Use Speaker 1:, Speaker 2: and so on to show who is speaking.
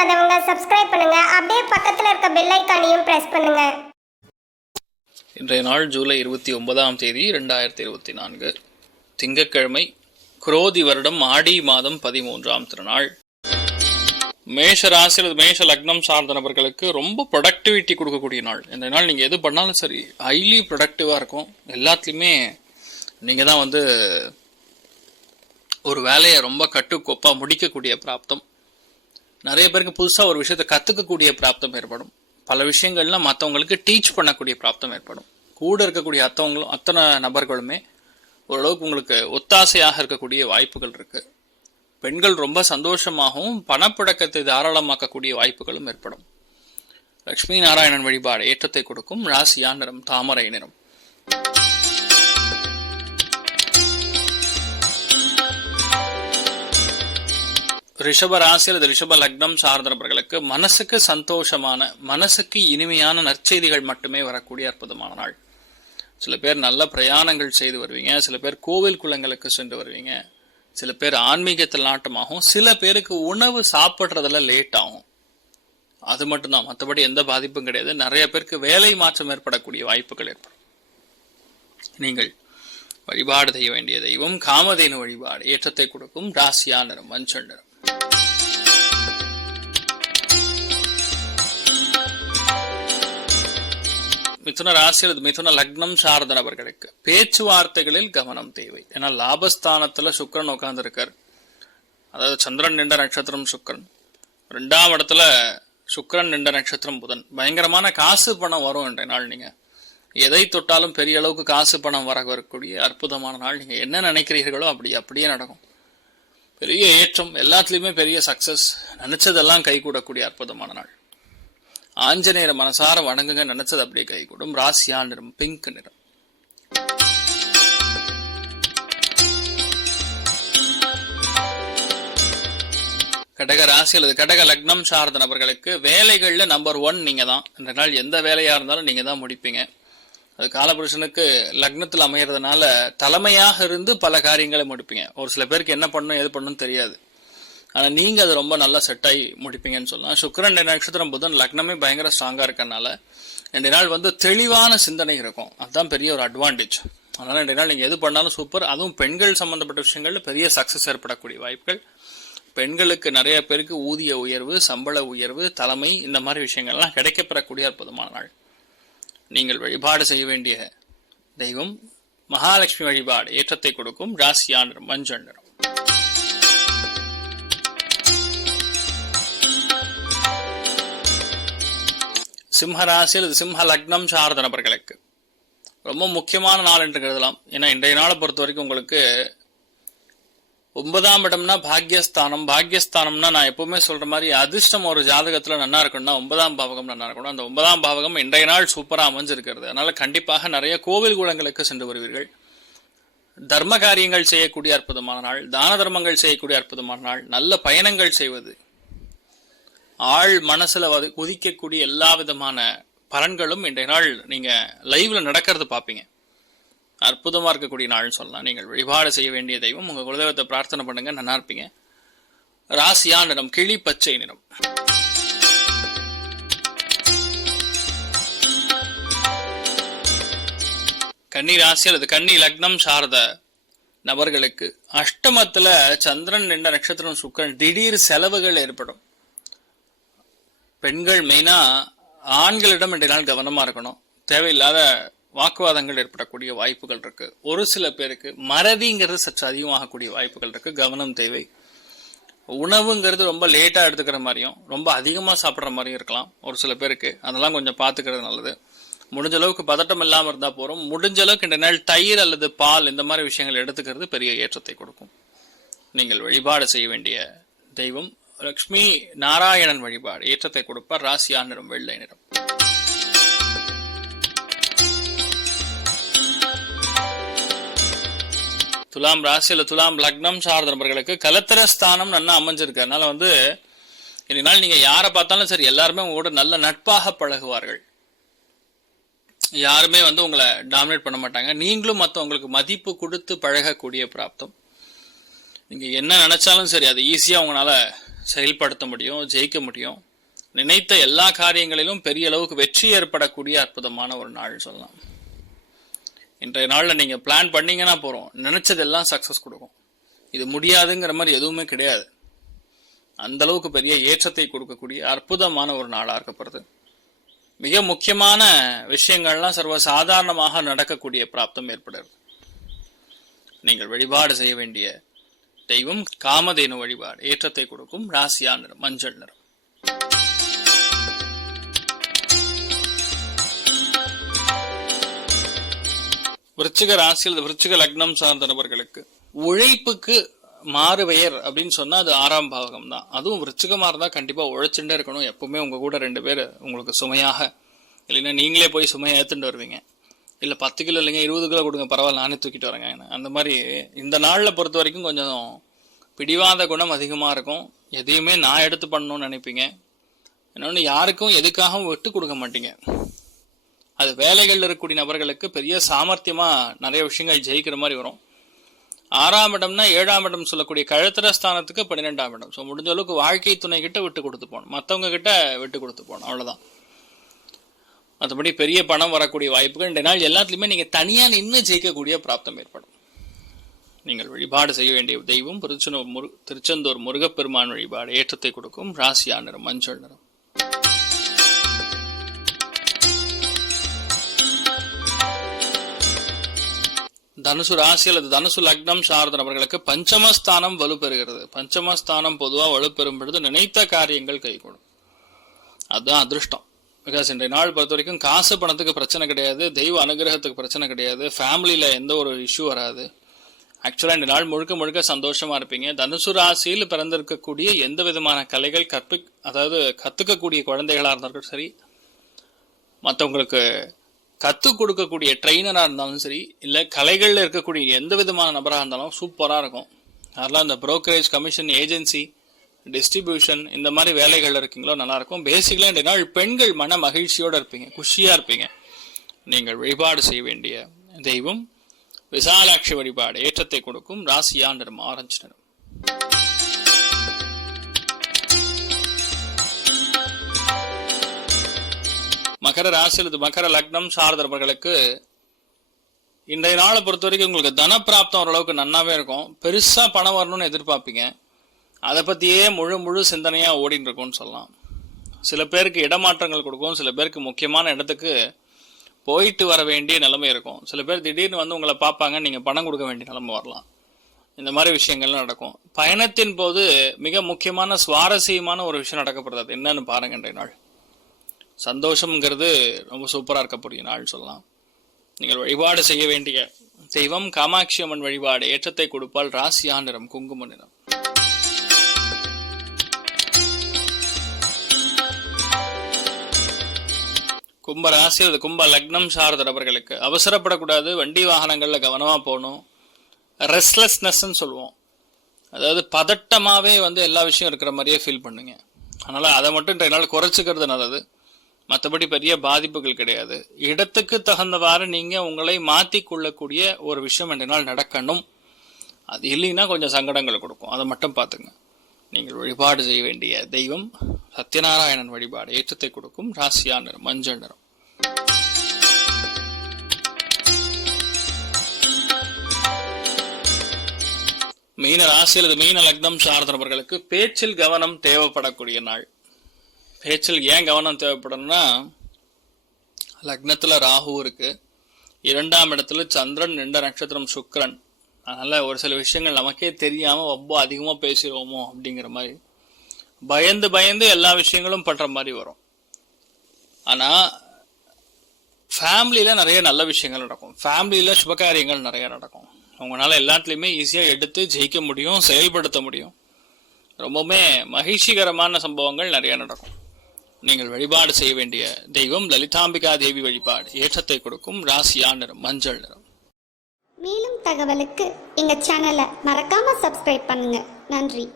Speaker 1: பண்ணாதவங்க சப்ஸ்கிரைப் பண்ணுங்க. அப்படியே பக்கத்துல இருக்க பெல் ஐக்கானையும் பிரஸ் பண்ணுங்க.
Speaker 2: இன்றைய நாள் ஜூலை இருபத்தி ஒன்பதாம் தேதி ரெண்டாயிரத்தி இருபத்தி நான்கு. திங்கட்கிழமை குரோதி வருடம் ஆடி மாதம் பதிமூன்றாம் திருநாள். மேஷ ராசி அல்லது மேஷ லக்னம் சார்ந்த நபர்களுக்கு ரொம்ப ப்ரொடக்டிவிட்டி கொடுக்கக்கூடிய நாள். இந்த நாள் நீங்கள் எது பண்ணாலும் சரி ஹைலி ப்ரொடக்டிவாக இருக்கும். எல்லாத்துலேயுமே நீங்கள் தான் வந்து ஒரு வேலையை ரொம்ப கட்டுக்கோப்பாக முடிக்கக்கூடிய பிராப்தம். நிறைய பேருக்கு புதுசாக ஒரு விஷயத்தை கற்றுக்கக்கூடிய பிராப்தம் ஏற்படும். பல விஷயங்கள்லாம் மற்றவங்களுக்கு டீச் பண்ணக்கூடிய பிராப்தம் ஏற்படும். கூட இருக்கக்கூடிய அத்தவங்களும் அத்தனை நபர்களுமே ஓரளவுக்கு உங்களுக்கு ஒத்தாசையாக இருக்கக்கூடிய வாய்ப்புகள் இருக்கு. பெண்கள் ரொம்ப சந்தோஷமாகவும் பணப்புழக்கத்தை தாராளமாக்கக்கூடிய வாய்ப்புகளும் ஏற்படும். லக்ஷ்மி நாராயணன் வழிபாடு ஏற்றத்தை கொடுக்கும். ராசியா நிறம் தாமரை நிறம். ரிஷப ராசி அல்லது ரிஷப லக்னம் சார்ந்த நபர்களுக்கு மனசுக்கு சந்தோஷமான மனசுக்கு இனிமையான நற்செய்திகள் மட்டுமே வரக்கூடிய அற்புதமான நாள். சில பேர் நல்ல பிரயாணங்கள் செய்து வருவீங்க சில பேர் கோவில் குளங்களுக்கு சென்று வருவீங்க சில பேர் ஆன்மீகத்தில் நாட்டமாகும் சில பேருக்கு உணவு சாப்பிட்றதுல லேட் ஆகும். அது மட்டும்தான் மற்றபடி எந்த பாதிப்பும் கிடையாது. நிறைய பேருக்கு வேலை மாற்றம் ஏற்படக்கூடிய வாய்ப்புகள் ஏற்படும். நீங்கள் வழிபாடு செய்ய வேண்டிய தெய்வம் காமதேனு வழிபாடு ஏற்றத்தை கொடுக்கும் ராசியா நிறம் மஞ்சள் நிறம். மிதுன ராசி அல்லது மிதுன லக்னம் சார்ந்த நபர்களுக்கு பேச்சுவார்த்தைகளில் கவனம் தேவை. ஏன்னா லாபஸ்தானத்தில் சுக்கரன் உட்காந்துருக்கார் அதாவது சந்திரன் நின்ற நட்சத்திரம் சுக்கரன். ரெண்டாம் இடத்துல சுக்கரன் நின்ற நட்சத்திரம் புதன். பயங்கரமான காசு பணம் வரும் என்ற நாள் நீங்கள் எதை தொட்டாலும் பெரிய அளவுக்கு காசு பணம் வர வரக்கூடிய அற்புதமான நாள். நீங்கள் என்ன நினைக்கிறீர்களோ அப்படி அப்படியே நடக்கும். பெரிய ஏற்றம் எல்லாத்துலேயுமே பெரிய சக்சஸ் நினைச்சதெல்லாம் கைகூடக்கூடிய அற்புதமான நாள். ஆஞ்சநேயரை மனசார வணங்குங்க நினைச்சது அப்படியே கைகூடும் ராசியா நிறம் பிங்க் நிறம். கடக ராசி அல்லது கடக லக்னம் சார்ந்த நபர்களுக்கு வேலைகளில் நம்பர் ஒன் நீங்கள் தான் இந்த நாள் எந்த வேலையாக இருந்தாலும் நீங்கள் தான் முடிப்பீங்க. அது காலபுருஷனுக்கு லக்னத்தில் அமையிறதுனால தலைமையாக இருந்து பல காரியங்களை முடிப்பீங்க. ஒரு சில பேருக்கு என்ன பண்ணணும் எது பண்ணணும் தெரியாது. ஆனால் நீங்கள் அது ரொம்ப நல்லா செட் ஆகி முடிப்பீங்கன்னு சொல்லலாம். சுக்கரன் நட்சத்திரம் புதன் லக்னமே பயங்கர ஸ்ட்ராங்காக இருக்கறனால ரெண்டு நாள் வந்து தெளிவான சிந்தனை இருக்கும். அதுதான் பெரிய ஒரு அட்வான்டேஜ் அதனால் ரெண்டு நாள் நீங்கள் எது பண்ணாலும் சூப்பர் அதுவும் பெண்கள் சம்மந்தப்பட்ட விஷயங்களில் பெரிய சக்சஸ் ஏற்படக்கூடிய வாய்ப்புகள். பெண்களுக்கு நிறைய பேருக்கு ஊதிய உயர்வு சம்பள உயர்வு தலைமை இந்த மாதிரி விஷயங்கள்லாம் கிடைக்கப்பெறக்கூடிய அற்புதமான நாள். நீங்கள் வழிபாடு செய்ய வேண்டிய தெய்வம் மகாலட்சுமி வழிபாடு ஏற்றத்தை கொடுக்கும். ராசியா மஞ்சள் நிறம் சிம்ம ராசி அல்லது சிம்ம லக்னம் சார்ந்த நபர்களுக்கு. ரொம்ப முக்கியமான நாள் என்று கருதலாம். ஏன்னா இன்றைய நாளை பொறுத்த வரைக்கும் உங்களுக்கு ஒன்பதாம் இடம்னா பாக்யஸ்தானம். பாக்யஸ்தானம்னா நான் எப்பவுமே சொல்ற மாதிரி அதிர்ஷ்டம் ஒரு ஜாதகத்துல நல்லா இருக்கணும்னா ஒன்பதாம் பாவகம் நல்லா இருக்கணும். அந்த ஒன்பதாம் பாவகம் இன்றைய நாள் சூப்பரா அமைஞ்சிருக்கிறது. அதனால கண்டிப்பாக நிறைய கோவில் குளங்களுக்கு சென்று வருவீர்கள். தர்ம காரியங்கள் செய்யக்கூடிய அற்புதமான நாள் தான தர்மங்கள் செய்யக்கூடிய அற்புதமான நாள் நல்ல பயணங்கள் செய்வது ஆள் மனசுல வது- உதிக்கக்கூடிய எல்லா விதமான பலன்களும் இன்றைய நாள் நீங்க லைவ்ல நடக்கிறது பார்ப்பீங்க அற்புதமா இருக்கக்கூடிய நாள்னு சொல்லலாம். நீங்கள் வழிபாடு செய்ய வேண்டிய தெய்வம். உங்க குலதெய்வத்தை பிரார்த்தனை பண்ணுங்க நல்லா இருப்பீங்க. ராசியா நிறம் கிளி பச்சை நிறம். கன்னி ராசி அல்லது கன்னி லக்னம் சார்ந்த நபர்களுக்கு அஷ்டமத்துல சந்திரன் நின்ற நட்சத்திரம் சுக்கரன் திடீர் செலவுகள் ஏற்படும். பெண்கள் மெயினா ஆண்களிடம் இன்றைய நாள் கவனமா இருக்கணும். தேவையில்லாத வாக்குவாதங்கள் ஏற்படக்கூடிய வாய்ப்புகள் இருக்கு. ஒரு சில பேருக்கு மறதிங்கிறது சற்று அதிகமாகக்கூடிய வாய்ப்புகள் இருக்கு. கவனம் தேவை. உணவுங்கிறது ரொம்ப லேட்டாக எடுத்துக்கிற மாதிரியும் ரொம்ப அதிகமாக சாப்பிட்ற மாதிரியும் இருக்கலாம். ஒரு சில பேருக்கு அதெல்லாம் கொஞ்சம் பார்த்துக்கிறது நல்லது. முடிஞ்ச அளவுக்கு பதட்டம் இல்லாமல் இருந்தால் போகிறோம் முடிஞ்ச அளவுக்கு இந்த நாள் தயிர் அல்லது பால் இந்த மாதிரி விஷயங்கள் எடுத்துக்கிறது பெரிய ஏற்றத்தை கொடுக்கும். நீங்கள் வழிபாடு செய்ய வேண்டிய தெய்வம் லக்ஷ்மி நாராயணன் வழிபாடு. ஏற்றத்தை கொடுப்பார். ராசியா நிறம் வெள்ளை நிறம். துலாம் ராசியில துலாம் லக்னம் சார்ந்த நபர்களுக்கு கலத்திர ஸ்தானம் நன்னா அமைஞ்சிருக்கு. அதனால வந்து இதனால் நீங்கள் நீங்க யாரை பார்த்தாலும் சரி எல்லாருமே உங்களோட நல்ல நட்பாக பழகுவார்கள். யாருமே வந்து உங்களை டாமினேட் பண்ண மாட்டாங்க. நீங்களும் மற்றவங்களுக்கு மதிப்பு கொடுத்து பழகக்கூடிய பிராப்தம். நீங்க என்ன நினைச்சாலும் சரி அது ஈஸியா உங்களால செயல்படுத்த முடியும் ஜெயிக்க முடியும். நினைத்த எல்லா காரியங்களிலும் பெரிய அளவுக்கு வெற்றி ஏற்படக்கூடிய அற்புதமான ஒரு நாள் சொல்லலாம். இன்றைய நாளில் நீங்கள் பிளான் பண்ணீங்கன்னா போகிறோம் நினைச்சதெல்லாம் சக்ஸஸ் கொடுக்கும். இது முடியாதுங்கிற மாதிரி எதுவுமே கிடையாது. அந்த அளவுக்கு பெரிய ஏற்றத்தை கொடுக்கக்கூடிய அற்புதமான ஒரு நாளாக இருக்கப்படுது. மிக முக்கியமான விஷயங்கள்லாம் சர்வ சாதாரணமாக நடக்கக்கூடிய பிராப்தம் ஏற்படுது. நீங்கள் வழிபாடு செய்ய வேண்டிய தெய்வம் காமதேனு வழிபாடு ஏற்றத்தை கொடுக்கும் ராசியா நிறம் மஞ்சள் நிறம். விருச்சிக ராசியில் விருச்சிக லக்னம் சார்ந்த நபர்களுக்கு உழைப்புக்கு மாறு பெயர் அப்படின்னு சொன்னா அது ஆறாம் பாவகம் தான். அதுவும் விருச்சிகமா இருந்தா கண்டிப்பா உழைச்சுட்டே இருக்கணும். எப்பவுமே உங்க கூட ரெண்டு பேர் உங்களுக்கு சுமையாக இல்லைன்னா நீங்களே போய் சுமையை ஏத்துட்டு வருவீங்க. இல்லை பத்து கிலோ இல்லைங்க இருபது கிலோ கொடுங்க பரவாயில்ல நானே தூக்கிட்டு வரேங்க அந்த மாதிரி இந்த நாளில் பொறுத்த வரைக்கும் கொஞ்சம் பிடிவாத குணம் அதிகமாக இருக்கும். எதையுமே நான் எடுத்து பண்ணணும்னு நினைப்பீங்க. இன்னொன்று யாருக்கும் எதுக்காகவும் விட்டு கொடுக்க மாட்டீங்க. அது வேலைகளில் இருக்கக்கூடிய நபர்களுக்கு பெரிய சாமர்த்தியமாக நிறைய விஷயங்கள் ஜெயிக்கிற மாதிரி வரும். ஆறாம் இடம்னா ஏழாம் இடம் சொல்லக்கூடிய கழுத்திர ஸ்தானத்துக்கு பன்னிரெண்டாம் இடம். ஸோ முடிஞ்ச அளவுக்கு வாழ்க்கை துணை கிட்ட விட்டு கொடுத்து போகணும். மற்றவங்க கிட்ட விட்டு கொடுத்து போகணும் அவ்வளோதான் மற்றபடி பெரிய பணம் வரக்கூடிய வாய்ப்புகள். இந்த நாள் எல்லாத்துலேயுமே நீங்கள் தனியாக நின்று ஜெயிக்கக்கூடிய பிராப்தம் ஏற்படும். நீங்கள் வழிபாடு செய்ய வேண்டிய தெய்வம் திருச்செந்தூர் முரு திருச்செந்தூர் முருகப்பெருமான் வழிபாடு ஏற்றத்தை கொடுக்கும் ராசியா நிறம் மஞ்சள் நிறம். தனுசு ராசி அல்லது தனுசு லக்னம் சார்ந்த நபர்களுக்கு பஞ்சமஸ்தானம் வலுப்பெறுகிறது. பஞ்சமஸ்தானம் பொதுவாக வலுப்பெறும் பொழுது நினைத்த காரியங்கள் கைகூடும். அதுதான் அதிர்ஷ்டம். பிகாஸ் இன்றைய நாள் பொறுத்த வரைக்கும் காசு பணத்துக்கு பிரச்சனை கிடையாது தெய்வ அனுகிரகத்துக்கு பிரச்சனை கிடையாது ஃபேமிலியில் எந்த ஒரு இஷ்யூ வராது. ஆக்சுவலாக இந்த நாள் முழுக்க முழுக்க சந்தோஷமாக இருப்பீங்க. தனுசு ராசியில் பிறந்திருக்கக்கூடிய எந்த விதமான கலைகள் கற்பி அதாவது கற்றுக்கக்கூடிய குழந்தைகளாக இருந்தாலும் சரி மற்றவங்களுக்கு கற்றுக் கொடுக்கக்கூடிய ட்ரெயினராக இருந்தாலும் சரி இல்லை கலைகளில் இருக்கக்கூடிய எந்த விதமான நபராக இருந்தாலும் சூப்பராக இருக்கும். அதெல்லாம் இந்த ப்ரோக்கரேஜ் கமிஷன் ஏஜென்சி டிஸ்ட்ரிபியூஷன் இந்த மாதிரி வேலைகள் இருக்கீங்களோ நல்லாயிருக்கும். பேசிக்கலாக இந்த நாள் பெண்கள் மன மகிழ்ச்சியோடு இருப்பீங்க குஷியாக இருப்பீங்க. நீங்கள் வழிபாடு செய்ய வேண்டிய தெய்வம் விசாலாட்சி வழிபாடு ஏற்றத்தை கொடுக்கும் ராசியா நிறம் ஆரஞ்சு நிறம். மகர ராசி அல்லது மகர லக்னம் சார்ந்தவர்களுக்கு இன்றைய நாளை பொறுத்த வரைக்கும் உங்களுக்கு தன பிராப்தம் ஓரளவுக்கு நன்னாவே இருக்கும். பெருசா பணம் வரணும்னு எதிர்பார்ப்பீங்க. அதை பற்றியே முழு முழு சிந்தனையாக ஓடின்னு சொல்லலாம். சில பேருக்கு இடமாற்றங்கள் கொடுக்கும் சில பேருக்கு முக்கியமான இடத்துக்கு போயிட்டு வர வேண்டிய நிலைமை இருக்கும். சில பேர் திடீர்னு வந்து உங்களை பார்ப்பாங்க நீங்கள் பணம் கொடுக்க வேண்டிய நிலைமை வரலாம். இந்த மாதிரி விஷயங்கள்லாம் நடக்கும். பயணத்தின் போது மிக முக்கியமான சுவாரஸ்யமான ஒரு விஷயம் நடக்கப்படுது. அது என்னன்னு பாருங்க இன்றைய நாள். சந்தோஷம்ங்கிறது ரொம்ப சூப்பராக இருக்கக்கூடிய நாள் சொல்லலாம். நீங்கள் வழிபாடு செய்ய வேண்டிய தெய்வம் காமாட்சி அம்மன் வழிபாடு ஏற்றத்தை கொடுப்பால் ராசியா நிறம் குங்கும நிறம். கும்ப ராசி அல்லது கும்ப லக்னம் சார்ந்த நபர்களுக்கு. அவசரப்படக்கூடாது வண்டி வாகனங்களில் கவனமாக போகணும். ரெஸ்ட்லெஸ்னஸ்ன்னு சொல்லுவோம். அதாவது பதட்டமாகவே வந்து எல்லா விஷயம் இருக்கிற மாதிரியே ஃபீல் பண்ணுங்க. அதனால் அதை மட்டும் இன்றைய நாள் குறைச்சிக்கிறது நல்லது. மற்றபடி பெரிய பாதிப்புகள் கிடையாது. இடத்துக்கு தகுந்தவாறு நீங்கள் உங்களை மாற்றி கொள்ளக்கூடிய ஒரு விஷயம் இன்றைய நாள் நடக்கணும். அது இல்லைன்னா கொஞ்சம் சங்கடங்களை கொடுக்கும். அதை மட்டும் பார்த்துங்க. நீங்கள் வழிபாடு செய்ய வேண்டிய தெய்வம் சத்யநாராயணன் வழிபாடு ஏற்றத்தை கொடுக்கும். ராசியா நிறம் மஞ்சள் நிறம். மீன ராசி அல்லது மீன லக்னம் சார்ந்தவர்களுக்கு பேச்சில் கவனம் தேவைப்படக்கூடிய நாள். பேச்சில் ஏன் கவனம் தேவைப்படணும்னா லக்னத்தில் ராகு இருக்கு. இரண்டாம் இடத்துல சந்திரன் ரெண்ட நட்சத்திரம் சுக்ரன் அதனால் ஒரு சில விஷயங்கள் நமக்கே தெரியாமல் ரொம்ப அதிகமாக பேசிடுவோமோ அப்படிங்கிற மாதிரி. பயந்து பயந்து எல்லா விஷயங்களும் பண்ணுற மாதிரி வரும். ஆனால் ஃபேமிலியில் நிறைய நல்ல விஷயங்கள் நடக்கும். ஃபேமிலியில் சுபகாரியங்கள் நிறைய நடக்கும். உங்களால் எல்லாத்துலேயுமே ஈஸியாக எடுத்து ஜெயிக்க முடியும் செயல்படுத்த முடியும். ரொம்பவுமே மகிழ்ச்சிகரமான சம்பவங்கள் நிறைய நடக்கும். நீங்கள் வழிபாடு செய்ய வேண்டிய தெய்வம் லலிதாம்பிகா தேவி வழிபாடு. ஏற்றத்தை கொடுக்கும் ராசியா நிறம் மஞ்சள் நிறம்.
Speaker 1: மேலும் தகவலுக்கு எங்க சேனலை மறக்காம சப்ஸ்கிரைப் பண்ணுங்க. நன்றி.